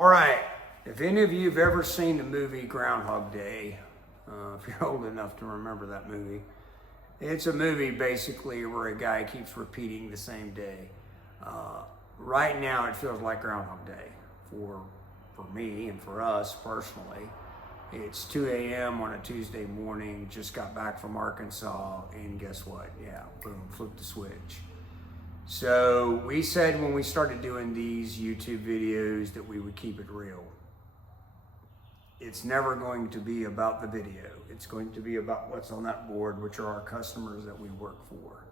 All right, if any of you have ever seen the movie Groundhog Day, if you're old enough to remember that movie, it's a movie basically where a guy keeps repeating the same day. Right now, it feels like Groundhog Day for me and for us personally. It's 2 a.m. on a Tuesday morning, just got back from Arkansas, and guess what? Yeah, boom, flip the switch. So we said when we started doing these YouTube videos that we would keep it real. It's never going to be about the video. It's going to be about what's on that board, which are our customers that we work for.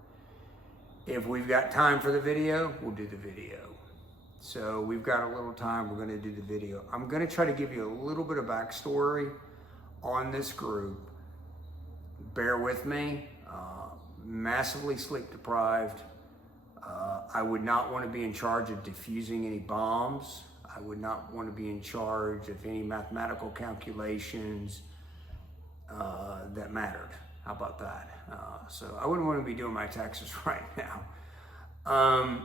If we've got time for the video, we'll do the video. So we've got a little time, we're gonna do the video. I'm gonna try to give you a little bit of backstory on this group. Bear with me, massively sleep deprived. I would not want to be in charge of defusing any bombs. I would not want to be in charge of any mathematical calculations that mattered. How about that? So I wouldn't want to be doing my taxes right now.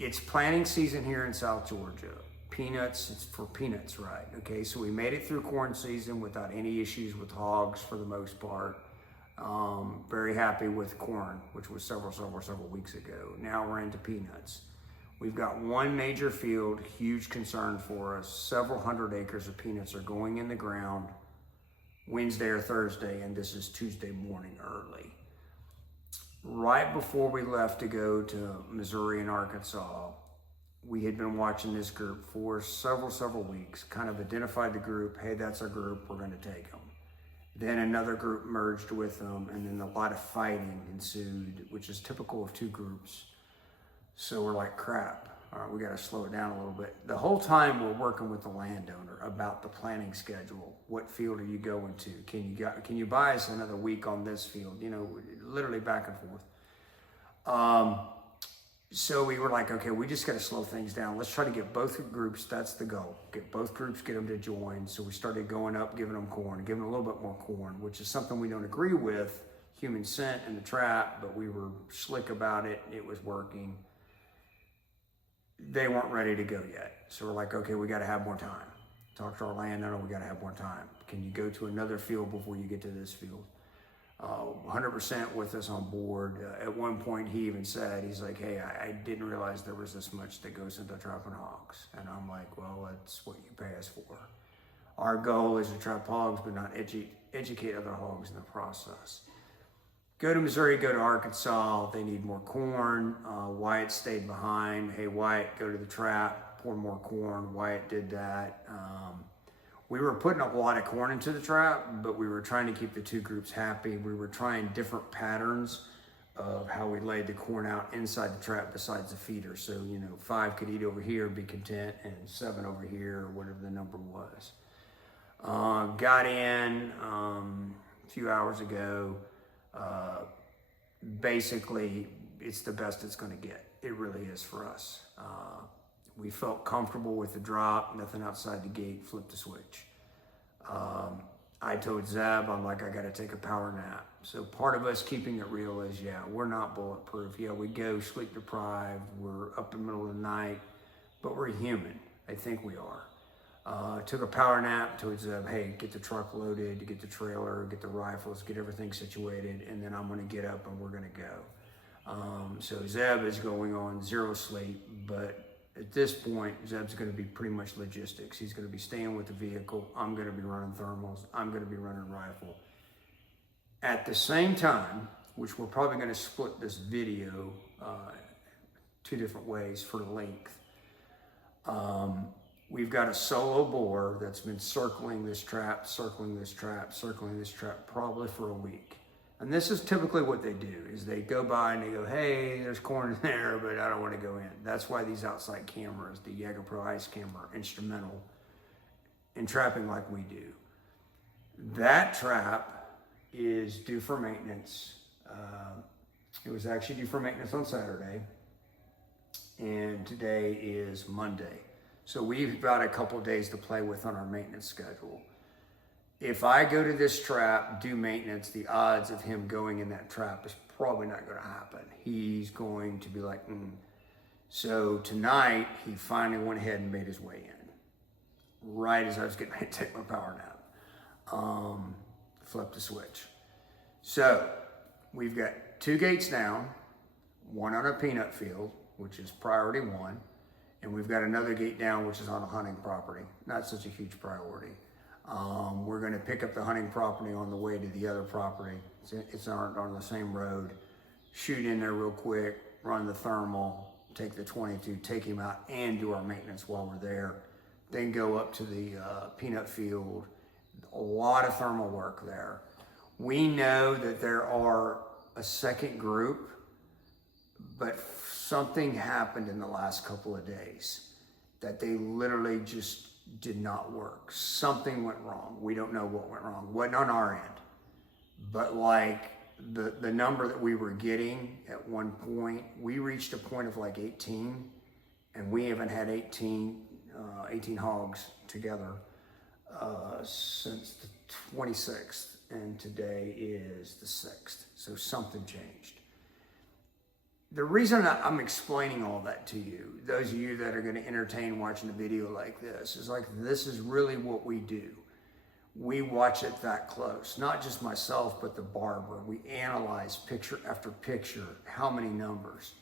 It's planting season here in South Georgia. Peanuts, it's for peanuts, right? Okay, so we made it through corn season without any issues with hogs for the most part. Very happy with corn, which was several weeks ago. Now we're into peanuts. We've got one major field, huge concern for us. Several hundred acres of peanuts are going in the ground Wednesday or Thursday, and this is Tuesday morning early. Right before we left to go to Missouri and Arkansas, we had been watching this group for several weeks, kind of identified the group. Hey, that's our group, we're gonna take them. Then another group merged with them, and then a lot of fighting ensued, which is typical of two groups. So we're like, crap, all right, we gotta slow it down a little bit. The whole time we're working with the landowner about the planting schedule. What field are you going to? Can you buy us another week on this field? You know, literally back and forth. So we were like, okay, we just got to slow things down. Let's try to get both groups. That's the goal. Get both groups, get them to join. So we started going up, giving them corn, giving them a little bit more corn, which is something we don't agree with, human scent in the trap, but we were slick about it. It was working. They weren't ready to go yet. So we're like, okay, we got to have more time. Talk to our landowner, we got to have more time. Can you go to another field before you get to this field? 100% with us on board. At one point, he even said, he's like, hey, I didn't realize there was this much that goes into trapping hogs. And I'm like, well, that's what you pay us for. Our goal is to trap hogs, but not educate other hogs in the process. Go to Missouri, go to Arkansas. They need more corn. Wyatt stayed behind. Hey, Wyatt, go to the trap, pour more corn. Wyatt did that. We were putting a lot of corn into the trap, but we were trying to keep the two groups happy. We were trying different patterns of how we laid the corn out inside the trap besides the feeder. So, you know, 5 could eat over here, be content, and 7 over here, or whatever the number was. Got in a few hours ago. Basically, it's the best it's going to get. It really is for us. We felt comfortable with the drop, nothing outside the gate, flip the switch. I told Zeb, I'm like, I gotta take a power nap. So part of us keeping it real is, yeah, we're not bulletproof. Yeah, we go sleep deprived, we're up in the middle of the night, but we're human. I think we are. Took a power nap, told Zeb, hey, get the truck loaded, get the trailer, get the rifles, get everything situated, and then I'm gonna get up and we're gonna go. So Zeb is going on 0 sleep, but at this point, Zeb's going to be pretty much logistics. He's going to be staying with the vehicle. I'm going to be running thermals. I'm going to be running rifle. At the same time, which we're probably going to split this video 2 different ways for length. We've got a solo boar that's been circling this trap probably for a week. And this is typically what they do, is they go by and they go, hey, there's corn in there, but I don't want to go in. That's why these outside cameras, the Jaeger Pro Ice camera, are instrumental in trapping like we do. That trap is due for maintenance. It was actually due for maintenance on Saturday, and today is Monday. So we've got a couple days to play with on our maintenance schedule. If I go to this trap, do maintenance, the odds of him going in that trap is probably not going to happen. He's going to be like, So tonight, he finally went ahead and made his way in. right as I was getting ready to take my power nap. Flip the switch. So we've got 2 gates down, one on a peanut field, which is priority 1, and we've got another gate down, which is on a hunting property. Not such a huge priority. We're going to pick up the hunting property on the way to the other property. It's on the same road. Shoot in there real quick, run the thermal, take the 22, take him out, and do our maintenance while we're there. Then go up to the peanut field. A lot of thermal work there. We know that there are a second group, but something happened in the last couple of days that they literally just did not work. Something went wrong. We don't know what went wrong. Wasn't on our end. But like the number that we were getting at one point, we reached a point of like 18, and we haven't had 18 hogs together since the 26th, and today is the 6th. So something changed. The reason I'm explaining all that to you, those of you that are going to entertain watching a video like this, is like, this is really what we do. We watch it that close, not just myself, but the barber. We analyze picture after picture, how many numbers.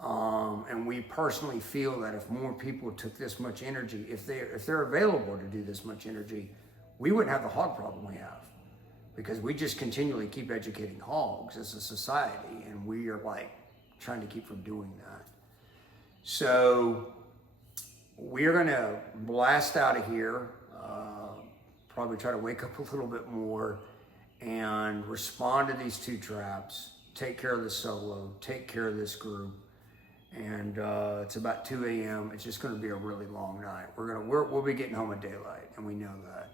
And we personally feel that if more people took this much energy, if they're available to do this much energy, we wouldn't have the hog problem we have, because we just continually keep educating hogs as a society, and we are like trying to keep from doing that. So we're gonna blast out of here, probably try to wake up a little bit more and respond to these 2 traps, take care of the solo, take care of this group. And it's about 2 a.m. It's just going to be a really long night. We'll be getting home at daylight, and we know that.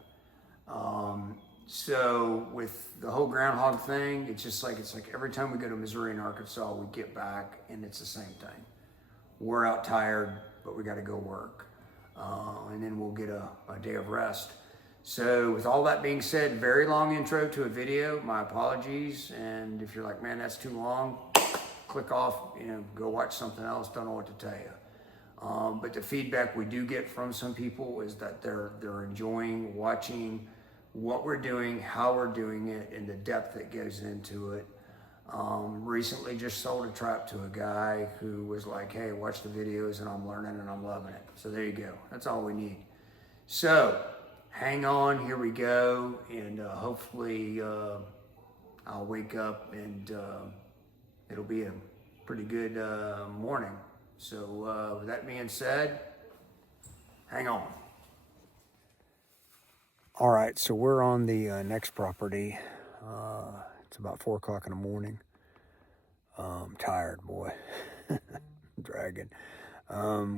So with the whole groundhog thing, it's like every time we go to Missouri and Arkansas, we get back and it's the same thing. We're out tired, but we got to go work, and then we'll get a day of rest. So with all that being said, very long intro to a video. My apologies. And if you're like, man, that's too long, click off, go watch something else. Don't know what to tell you. But the feedback we do get from some people is that they're enjoying watching what we're doing, how we're doing it, and the depth that goes into it. Recently just sold a trap to a guy who was like, hey, watch the videos and I'm learning and I'm loving it. So there you go. That's all we need. So hang on, here we go. And hopefully I'll wake up and it'll be a pretty good morning. So with that being said, hang on. All right, so we're on the next property. It's about 4 o'clock in the morning. I'm tired, boy. Dragging.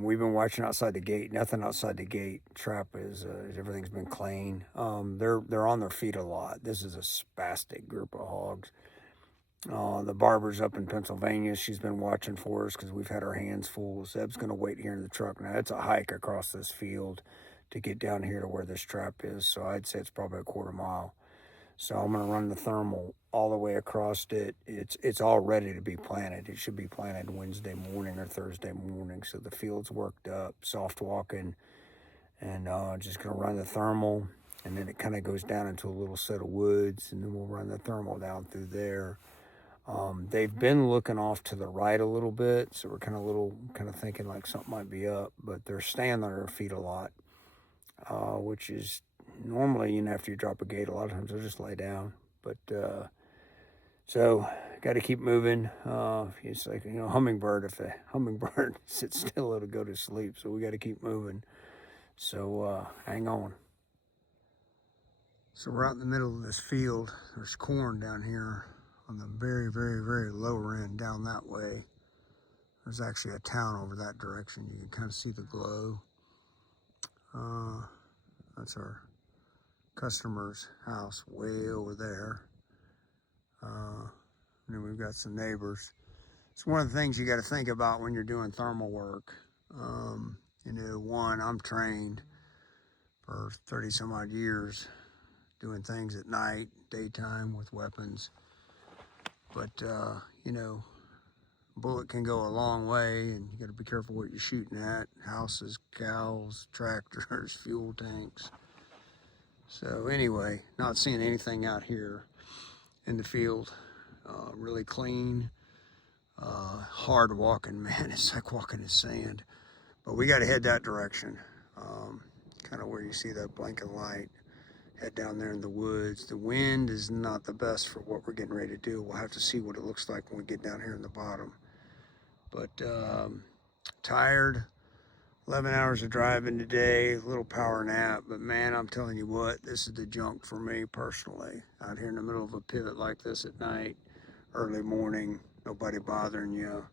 We've been watching outside the gate. Nothing outside the gate. Trap is everything's been clean. They're on their feet a lot. This is a spastic group of hogs. The barber's up in Pennsylvania. She's been watching for us because we've had our hands full. Zeb's going to wait here in the truck. Now, it's a hike across this field to get down here to where this trap is. So I'd say it's probably a quarter mile. So I'm going to run the thermal all the way across it. It's all ready to be planted. It should be planted Wednesday morning or Thursday morning. So the field's worked up, soft walking, and just going to run the thermal. And then it kind of goes down into a little set of woods, and then we'll run the thermal down through there. They've been looking off to the right a little bit, so we're kind of thinking like something might be up, but they're staying on their feet a lot, which is normally, after you drop a gate, a lot of times they'll just lay down. But so got to keep moving. It's like hummingbird. If a hummingbird sits still, it'll go to sleep. So we got to keep moving. So hang on. So we're out in the middle of this field. There's corn down here on the very, very, very lower end down that way. There's actually a town over that direction. You can kind of see the glow. That's our customer's house way over there. And then we've got some neighbors. It's one of the things you got to think about when you're doing thermal work. One, I'm trained for 30 some odd years doing things at night, daytime with weapons. But, bullet can go a long way, and you got to be careful what you're shooting at. Houses, cows, tractors, fuel tanks. So anyway, not seeing anything out here in the field. Really clean, hard walking, man. It's like walking in sand. But we got to head that direction. Kind of where you see that blinking light. Head down there in the woods. The wind is not the best for what we're getting ready to do. We'll have to see what it looks like when we get down here in the bottom. But tired. 11 hours of driving today, a little power nap, but man, I'm telling you what, this is the junk for me personally. Out here in the middle of a pivot like this at night, early morning, nobody bothering you.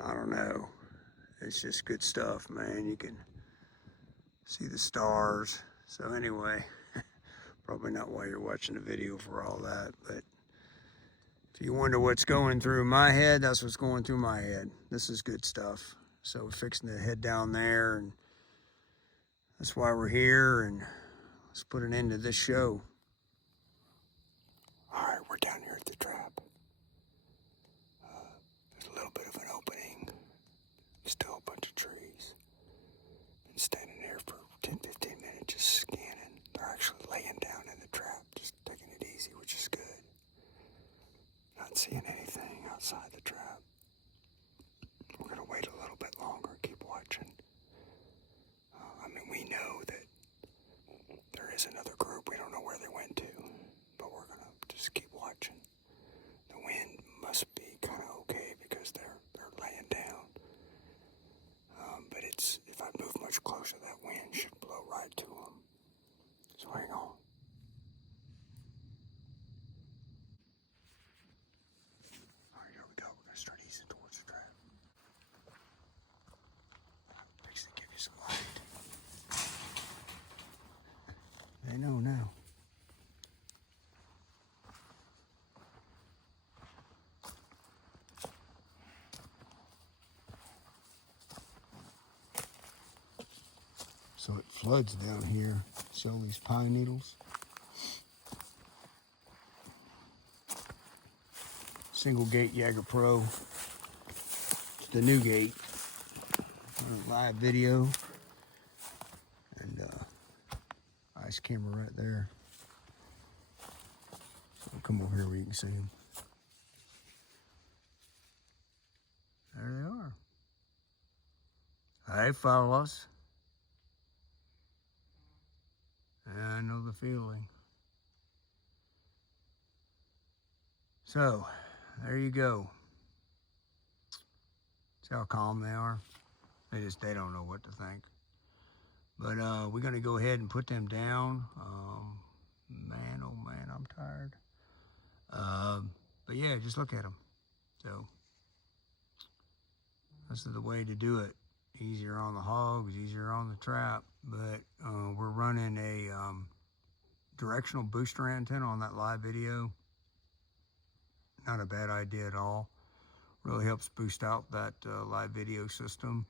I don't know. It's just good stuff, man. You can see the stars. So anyway, probably not why you're watching the video for all that, but if you wonder what's going through my head, that's what's going through my head. This is good stuff. So we're fixing to head down there, and that's why we're here, and let's put an end to this show. All right, we're down here at the trap. There's a little bit of an opening. Still a bunch of trees. Been standing there for 10, 15 minutes just scanning. They're actually laying down in the trap, just taking it easy, which is good. Not seeing anything outside the trap. We're going to wait a little bit longer, keep watching. I mean, we know that there is another group. We don't know where they went to, but we're going to just keep watching. The wind must be kind of okay because they're laying down. But if I move much closer, that wind should blow right to them. So hang on. All right, here we go. We're going to start easing towards the trap. Fix to give you some light. They know now. So it floods down here. See all these pine needles? Single gate Jaeger Pro. It's the new gate. Live video. And ice camera right there. So we'll come over here where you can see them. There they are. Hey, fellas. I know the feeling. So, there you go. See how calm they are? They don't know what to think. But we're gonna go ahead and put them down. Man, oh man, I'm tired. But yeah, just look at them. So, this is the way to do it. Easier on the hogs, easier on the trap. But we're running a directional booster antenna on that live video. Not a bad idea at all. Really helps boost out that live video system.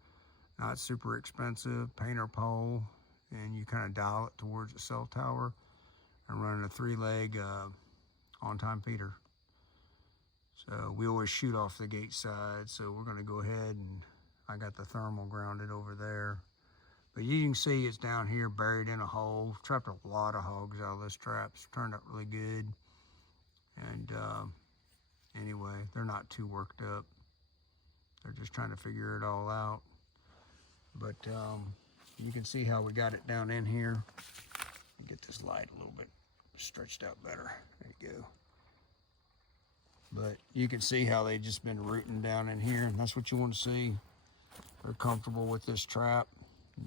Not super expensive, painter pole, and you kind of dial it towards the cell tower. I'm running a 3-leg on-time feeder. So we always shoot off the gate side, so we're gonna go ahead and I got the thermal grounded over there. But you can see it's down here buried in a hole. Trapped a lot of hogs out of this trap. It's turned out really good. And anyway, they're not too worked up. They're just trying to figure it all out. But you can see how we got it down in here. Get this light a little bit stretched out better. There you go. But you can see how they've just been rooting down in here, and that's what you want to see. They're comfortable with this trap,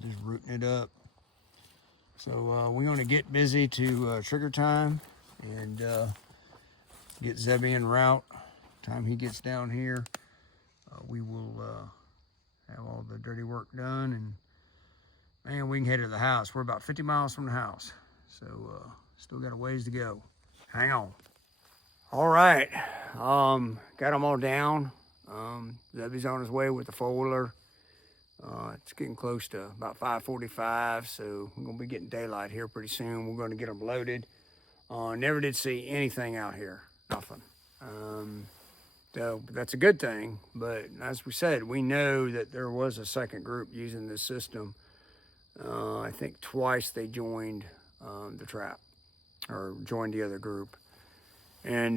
just rooting it up. So we're going to get busy to trigger time and get Zebby en route. Time he gets down here, we will have all the dirty work done, and man, we can head to the house. We're about 50 miles from the house, so still got a ways to go. Hang on. All right, got them all down. Zebby's on his way with the four-wheeler. It's getting close to about 5:45, so we're gonna be getting daylight here pretty soon. We're gonna get them loaded. Never did see anything out here, nothing. So that's a good thing. But as we said, we know that there was a second group using this system. I think twice they joined the trap, or joined the other group. And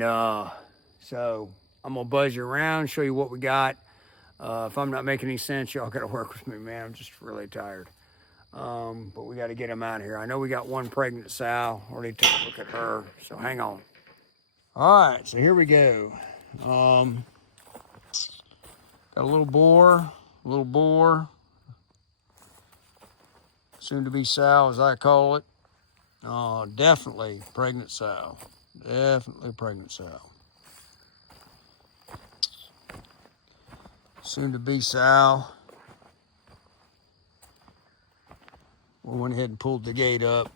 so I'm gonna buzz you around, show you what we got. If I'm not making any sense, y'all gotta work with me, man. I'm just really tired. But we gotta get them out of here. I know we got one pregnant sow. Already took a look at her, so hang on. All right, so here we go. Got a little boar, soon to be sow, as I call it. Definitely pregnant sow. Definitely pregnant sow. Soon to be sow. We went ahead and pulled the gate up.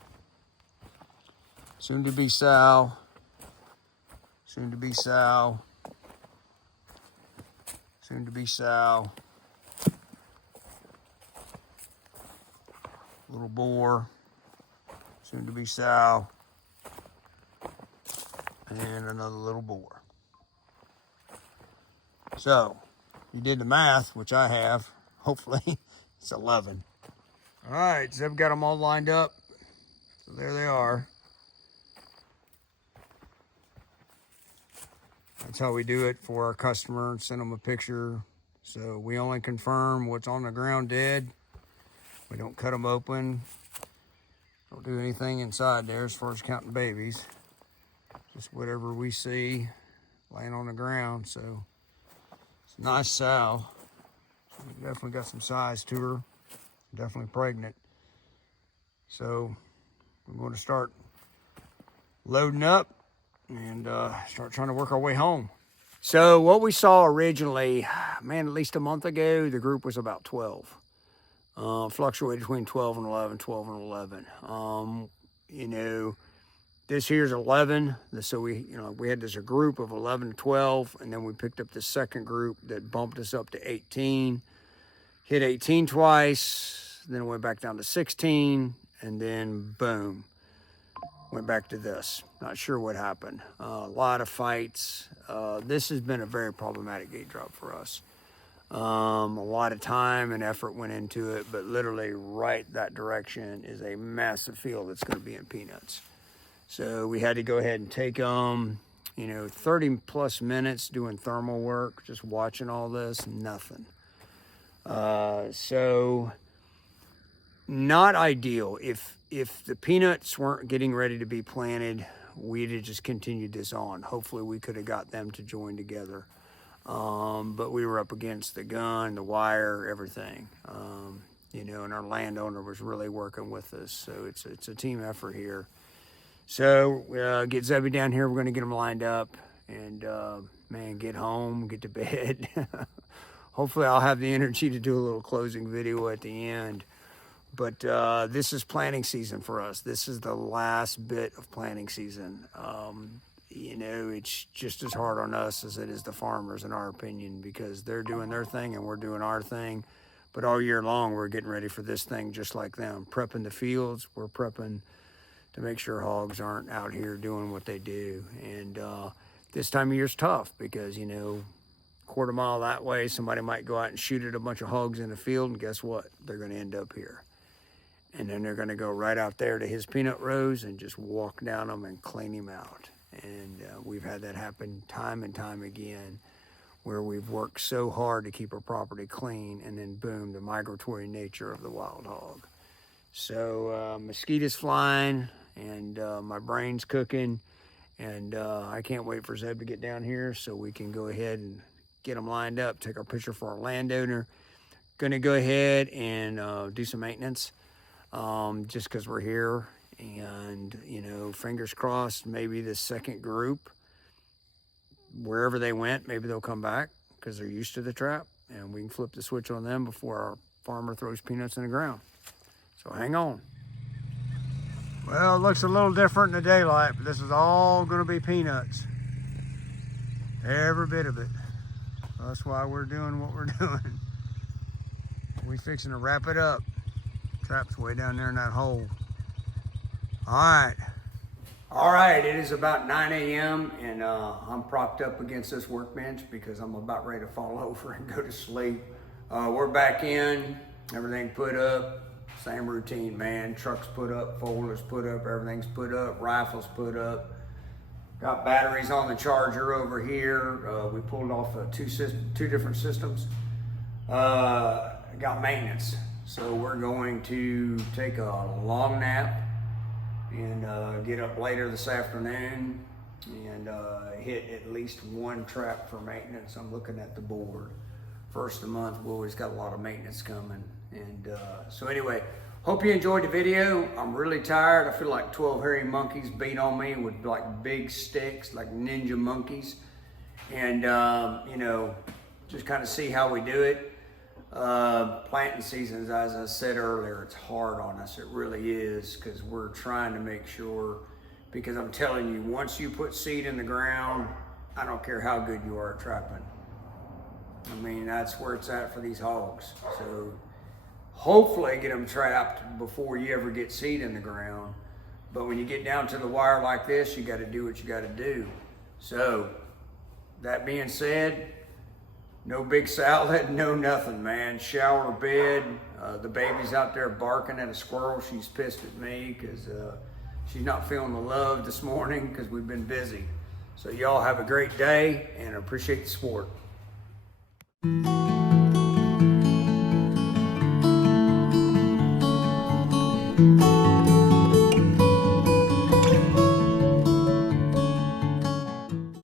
Soon to be sow. Soon to be sow. Soon to be sow. Little boar. Soon to be sow. And another little boar. So, you did the math, which I have. Hopefully, it's 11. All right, Zeb got them all lined up. So there they are. That's how we do it for our customer and send them a picture. So we only confirm what's on the ground dead. We don't cut them open. Don't do anything inside there as far as counting babies. Just whatever we see laying on the ground. So it's a nice sow. Definitely got some size to her. Definitely pregnant. So we're going to start loading up and start trying to work our way home. So what we saw originally, man, at least a month ago, the group was about 12. Fluctuated between 12 and 11, 12 and 11. You know, this here's 11. So we had this a group of 11 to 12, and then we picked up the second group that bumped us up to 18. Hit 18 twice, then went back down to 16, and then boom, went back to this. Not sure what happened. A lot of fights. This has been a very problematic gate drop for us. A lot of time and effort went into it, but literally right that direction is a massive field that's going to be in peanuts. So we had to go ahead and take 30 plus minutes doing thermal work, just watching all this, nothing. So not ideal. If the peanuts weren't getting ready to be planted, we'd have just continued this on. Hopefully we could have got them to join together. But we were up against the gun, the wire, everything. And our landowner was really working with us. So it's a team effort here. So get Zebby down here. We're going to get them lined up and, get home, get to bed. Hopefully I'll have the energy to do a little closing video at the end. But this is planting season for us. This is the last bit of planting season. It's just as hard on us as it is the farmers, in our opinion, because they're doing their thing and we're doing our thing. But all year long, we're getting ready for this thing just like them. Prepping the fields, we're prepping to make sure hogs aren't out here doing what they do. And this time of year's tough because, quarter mile that way, somebody might go out and shoot at a bunch of hogs in the field, and guess what? They're going to end up here. And then they're going to go right out there to his peanut rows and just walk down them and clean him out. And we've had that happen time and time again, where we've worked so hard to keep our property clean, and then boom, the migratory nature of the wild hog. So mosquitoes flying, and my brain's cooking, and I can't wait for Zeb to get down here so we can go ahead and get them lined up, take our picture for our landowner. Gonna go ahead and do some maintenance just because we're here. And, fingers crossed, maybe the second group, wherever they went, maybe they'll come back because they're used to the trap, and we can flip the switch on them before our farmer throws peanuts in the ground. So hang on. Well, it looks a little different in the daylight, but this is all going to be peanuts. Every bit of it. That's why we're doing what we're doing. We fixing to wrap it up. Trap's way down there in that hole. All All right, it is about 9 a.m. and I'm propped up against this workbench because I'm about ready to fall over and go to sleep. We're back in, everything put up, same routine, man. Trucks put up, folders put up, everything's put up, rifles put up. Got batteries on the charger over here. We pulled off two different systems. Got maintenance. So we're going to take a long nap and get up later this afternoon and hit at least one trap for maintenance. I'm looking at the board. First of the month, we always got a lot of maintenance coming. And so anyway, hope you enjoyed the video. I'm really tired. I feel like 12 hairy monkeys beat on me with like big sticks, like ninja monkeys. And you know, just kind of see how we do it. Planting seasons, as I said earlier, it's hard on us. It really is, because we're trying to make sure, because I'm telling you, once you put seed in the ground, I don't care how good you are at trapping. I mean, that's where it's at for these hogs. So hopefully get them trapped before you ever get seed in the ground. But when you get down to the wire like this, you got to do what you got to do. So that being said, no big salad, no nothing, man. Shower, bed. The baby's out there barking at a squirrel. She's pissed at me because she's not feeling the love this morning because we've been busy. So y'all have a great day and appreciate the support.